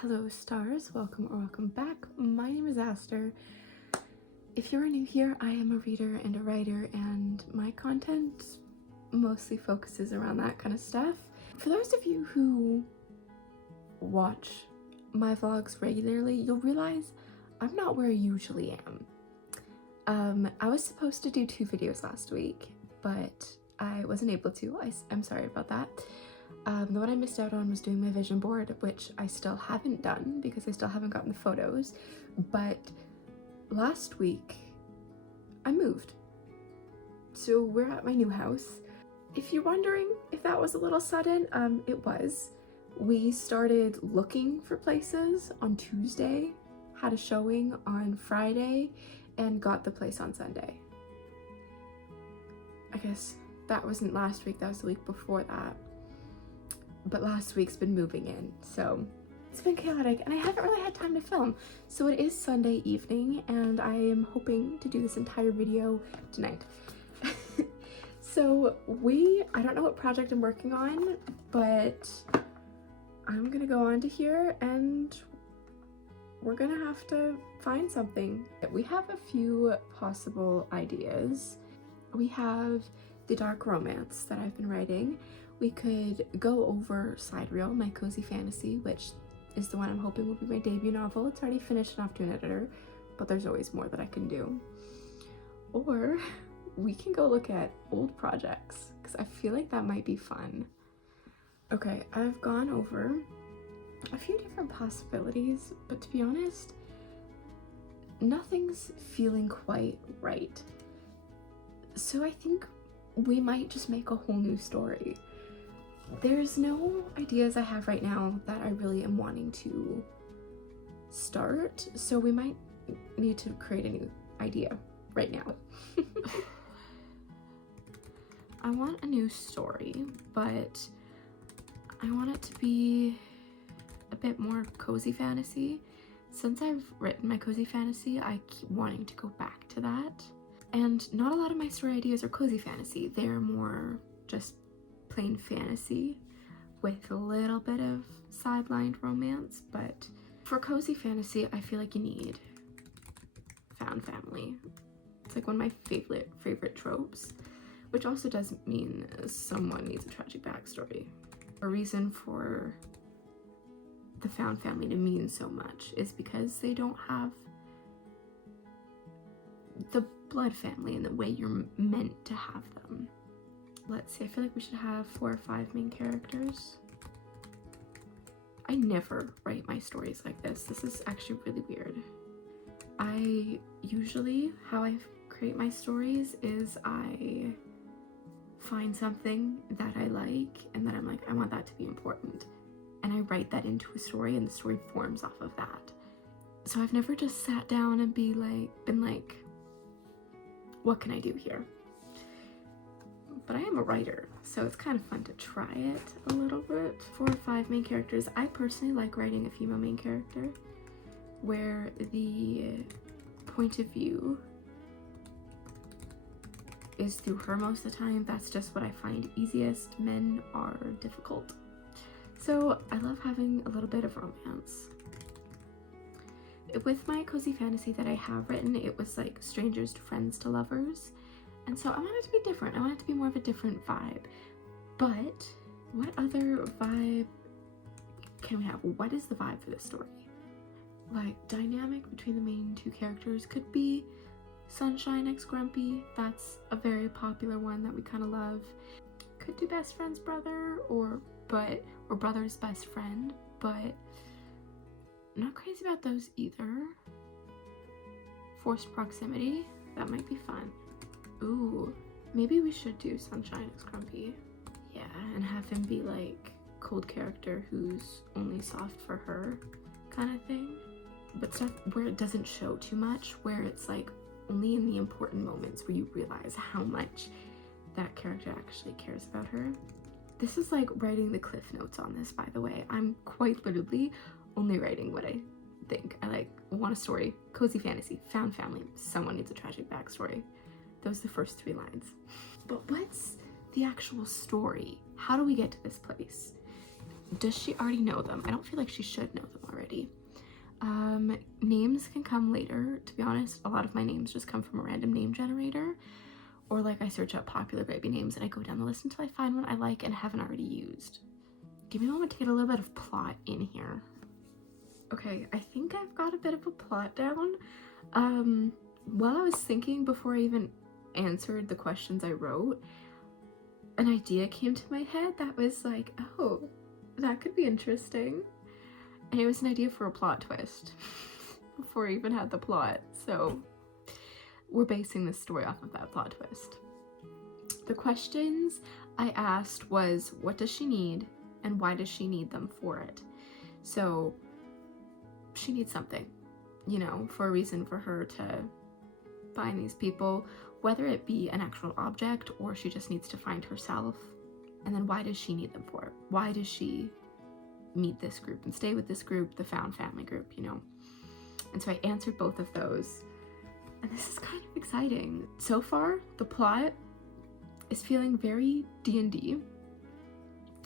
Hello stars, welcome or welcome back. My name is Aster. If you're new here, I am a reader and a writer, and my content mostly focuses around that kind of stuff. For those of you who watch my vlogs regularly, you'll realize I'm not where I usually am. I was supposed to do 2 videos last week, but I wasn't able to. I'm sorry about that. The one I missed out on was doing my vision board, which I still haven't done because I still haven't gotten the photos. But last week I moved, so we're at my new house. If you're wondering if that was a little sudden, it was. We started looking for places on Tuesday, had a showing on Friday, and got the place on Sunday. I guess that wasn't last week, that was the week before that. But last week's been moving in, so it's been chaotic and I haven't really had time to film. So it is Sunday evening and I am hoping to do this entire video tonight. So I don't know what project I'm working on, but I'm gonna go on to here and we're gonna have to find something. We have a few possible ideas. We have the dark romance that I've been writing. We could go over Sidereal, my cozy fantasy, which is the one I'm hoping will be my debut novel. It's already finished and off to an editor, but there's always more that I can do. Or we can go look at old projects, because I feel like that might be fun. Okay, I've gone over a few different possibilities, but to be honest, nothing's feeling quite right. So I think we might just make a whole new story. There's no ideas I have right now that I really am wanting to start, so we might need to create a new idea right now. I want a new story, but I want it to be a bit more cozy fantasy. Since I've written my cozy fantasy, I keep wanting to go back to that. And not a lot of my story ideas are cozy fantasy. They're more just plain fantasy with a little bit of sidelined romance. But for cozy fantasy, I feel like you need found family. It's like one of my favorite tropes, which also does mean someone needs a tragic backstory. A reason for the found family to mean so much is because they don't have the blood family in the way you're meant to have them. Let's see, I feel like we should have 4 or 5 main characters. I never write my stories like this. This is actually really weird. How I create my stories is I find something that I like and then I'm like, I want that to be important. And I write that into a story and the story forms off of that. So I've never just sat down and been like, what can I do here? But I am a writer, so it's kind of fun to try it a little bit. 4 or 5 main characters. I personally like writing a female main character where the point of view is through her most of the time. That's just what I find easiest. Men are difficult. So I love having a little bit of romance. With my cozy fantasy that I have written, it was like strangers to friends to lovers. And so I want it to be different. I want it to be more of a different vibe. But what other vibe can we have? What is the vibe for this story? Like, dynamic between the main 2 characters could be Sunshine x Grumpy. That's a very popular one that we kind of love. Could do best friend's brother or brother's best friend, but not crazy about those either. Forced proximity, that might be fun. Ooh, maybe we should do Sunshine x Grumpy. Yeah, and have him be like cold character who's only soft for her kind of thing. But stuff where it doesn't show too much, where it's like only in the important moments where you realize how much that character actually cares about her. This is like writing the cliff notes on this, by the way. I'm quite literally only writing what I think. I want a story, cozy fantasy, found family, someone needs a tragic backstory. Those are the first 3 lines. But what's the actual story? How do we get to this place? Does she already know them? I don't feel like she should know them already. Names can come later. To be honest, a lot of my names just come from a random name generator, or like I search up popular baby names and I go down the list until I find one I like and haven't already used. Give me a moment to get a little bit of plot in here. Okay, I think I've got a bit of a plot down. While I was thinking before I even answered the questions I wrote, an idea came to my head that was like, oh, that could be interesting. And it was an idea for a plot twist before I even had the plot. So we're basing this story off of that plot twist. The questions I asked was, what does she need and why does she need them for it? So she needs something, you know, for a reason for her to find these people, whether it be an actual object or she just needs to find herself. And then why does she need them for it? Why does she meet this group and stay with this group, the found family group, you know? And so I answered both of those. And this is kind of exciting. So far, the plot is feeling very D&D.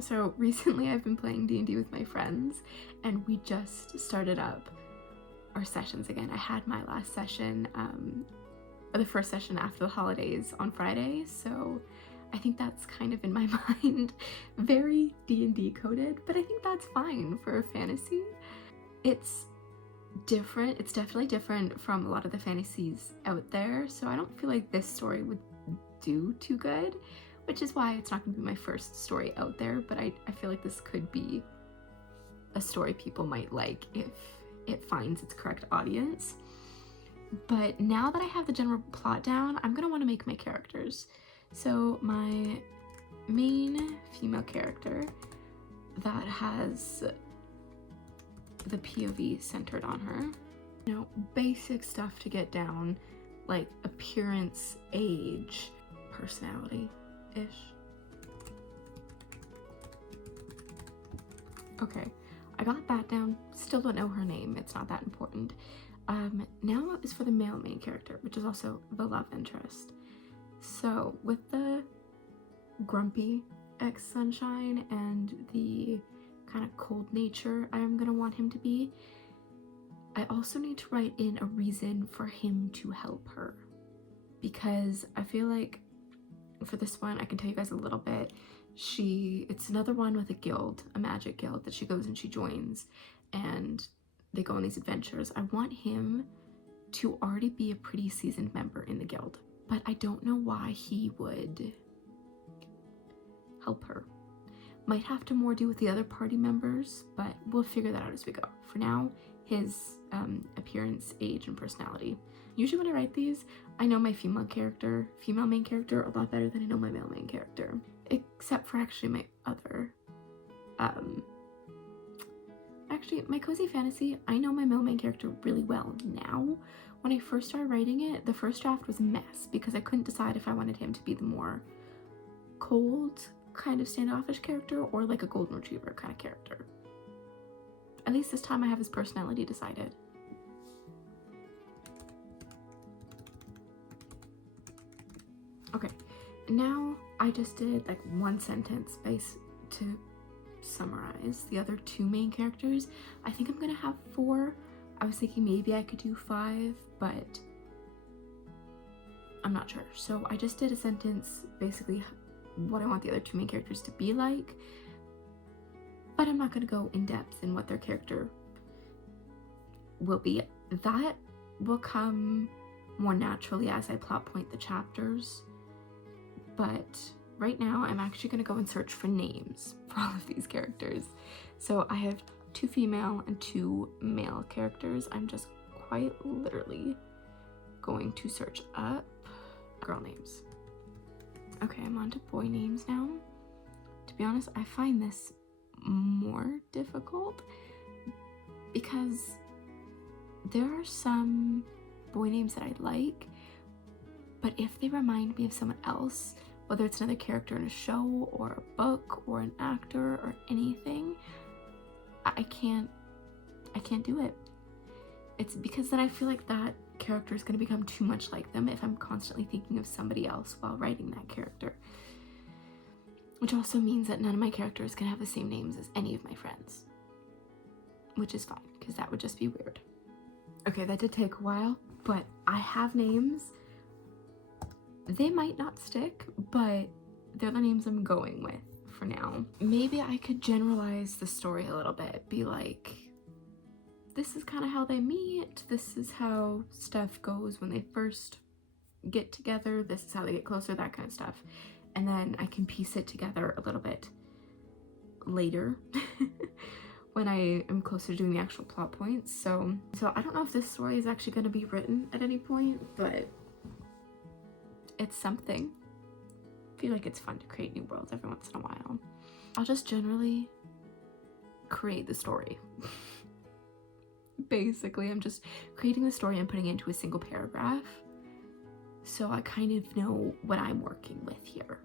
So recently I've been playing D&D with my friends and we just started up our sessions again. I had my last session, the first session after the holidays on Friday, so I think that's kind of in my mind very D&D coded, but I think that's fine for a fantasy. It's different, it's definitely different from a lot of the fantasies out there, so I don't feel like this story would do too good, which is why it's not going to be my first story out there, but I feel like this could be a story people might like if it finds its correct audience. But now that I have the general plot down, I'm going to want to make my characters. So my main female character that has the POV centered on her, you know, basic stuff to get down, like appearance, age, personality-ish. Okay, I got that down. Still don't know her name. It's not that important. Now is for the male main character, which is also the love interest. So with the grumpy ex-Sunshine and the kind of cold nature I'm gonna want him to be, I also need to write in a reason for him to help her, because I feel like for this one, I can tell you guys a little bit. It's another one with a guild, a magic guild that she goes and she joins, and they go on these adventures. I want him to already be a pretty seasoned member in the guild, but I don't know why he would help her. Might have to more do with the other party members, but we'll figure that out as we go. For now, his appearance, age, and personality. Usually when I write these, I know my female main character a lot better than I know my male main character. Except for actually my other, actually my cozy fantasy, I know my male main character really well now. When I first started writing it, the first draft was a mess because I couldn't decide if I wanted him to be the more cold, kind of standoffish character or like a golden retriever kind of character. At least this time I have his personality decided. Okay, now I just did like one sentence to summarize the other two main characters. I think I'm gonna have 4. I was thinking maybe I could do 5, but I'm not sure. So I just did a sentence, basically what I want the other two main characters to be like, but I'm not gonna go in depth in what their character will be. That will come more naturally as I plot point the chapters. But right now I'm actually going to go and search for names for all of these characters. So I have 2 female and 2 male characters. I'm just quite literally going to search up girl names. Okay, I'm on to boy names now. To be honest, I find this more difficult because there are some boy names that I like, but if they remind me of someone else, whether it's another character in a show or a book or an actor or anything, I can't do it. It's because then I feel like that character is going to become too much like them if I'm constantly thinking of somebody else while writing that character. Which also means that none of my characters can have the same names as any of my friends. which is fine because that would just be weird. Okay, that did take a while, but I have names. They might not stick, but they're the names I'm going with for now. Maybe I could generalize the story a little bit, be like, this is kind of how they meet, this is how stuff goes when they first get together, this is how they get closer, that kind of stuff. And then I can piece it together a little bit later when I am closer to doing the actual plot points. So I don't know if this story is actually going to be written at any point, but it's something. I feel like it's fun to create new worlds every once in a while. I'll just generally create the story. Basically, I'm just creating the story and putting it into a single paragraph, so I kind of know what I'm working with here,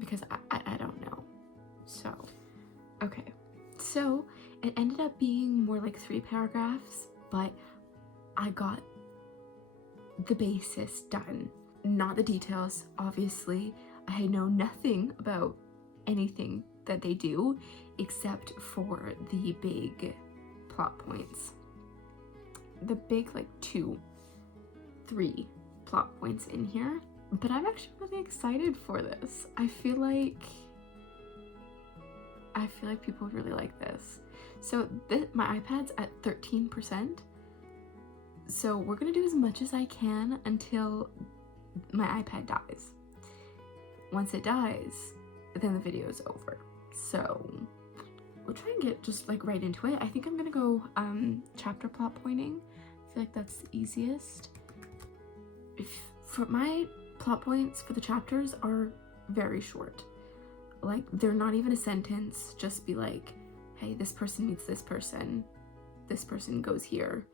because I don't know. So okay, so it ended up being more like 3 paragraphs, but I got the basis done, not the details. Obviously, I know nothing about anything that they do except for the big plot points, the big like 2-3 plot points in here. But I'm actually really excited for this. I feel like people would really like this. So my iPad's at 13%, so we're gonna do as much as I can until my iPad dies. Once it dies, then the video is over. So we'll try and get just like right into it. I think I'm gonna go chapter plot pointing. I feel like that's the easiest. For my plot points for the chapters are very short. Like, they're not even a sentence, just be like, hey, this person meets this person goes here,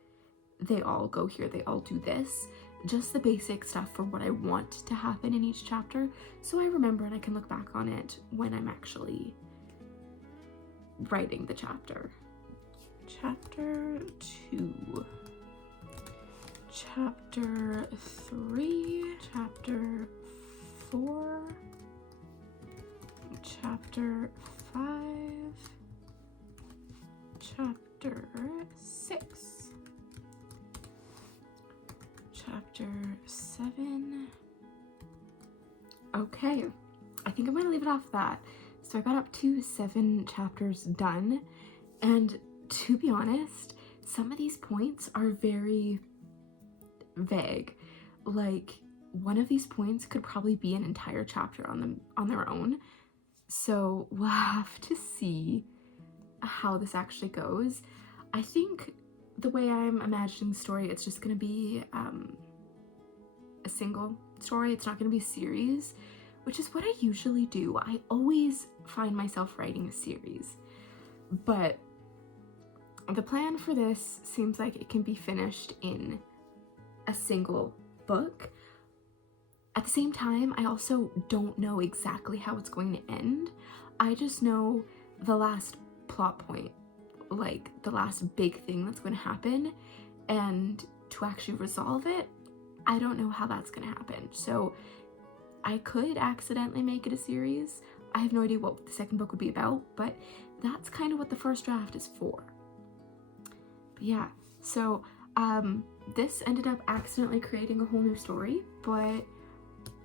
they all go here, they all do this. Just the basic stuff for what I want to happen in each chapter, so I remember and I can look back on it when I'm actually writing the chapter. Chapter 2, Chapter 3, Chapter 4, Chapter 5, Chapter 6, Chapter 7. Okay, I think I'm gonna leave it off that. So I got up to 7 chapters done, and to be honest, some of these points are very vague. Like, one of these points could probably be an entire chapter on their own. So we'll have to see how this actually goes. I think the way I'm imagining the story, it's just gonna be a single story. It's not gonna be a series, which is what I usually do. I always find myself writing a series, but the plan for this seems like it can be finished in a single book. At the same time, I also don't know exactly how it's going to end. I just know the last plot point, like the last big thing that's going to happen, and to actually resolve it, I don't know how that's going to happen. So I could accidentally make it a series. I have no idea what the second book would be about, but that's kind of what the first draft is for. But yeah, so this ended up accidentally creating a whole new story, but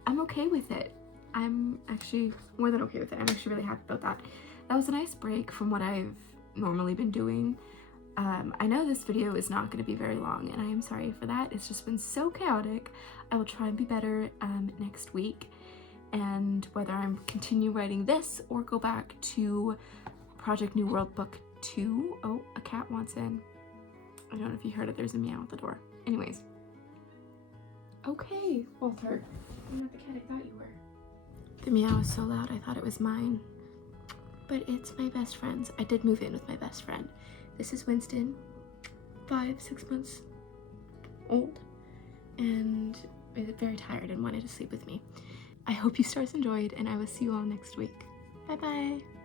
I'm okay with it. I'm actually more than okay with it. I'm actually really happy about that. That was a nice break from what I've normally been doing. I know this video is not going to be very long, and I am sorry for that. It's just been so chaotic. I will try and be better next week, and whether I'm continue writing this or go back to Project New World Book 2. Oh, a cat wants in. I don't know if you heard it. There's a meow at the door. Anyways. Okay, Walter. You're not the cat I thought you were. The meow is so loud I thought it was mine. But it's my best friend's. I did move in with my best friend. This is Winston, 5-6 months old, and is very tired and wanted to sleep with me. I hope you stars enjoyed, and I will see you all next week. Bye bye!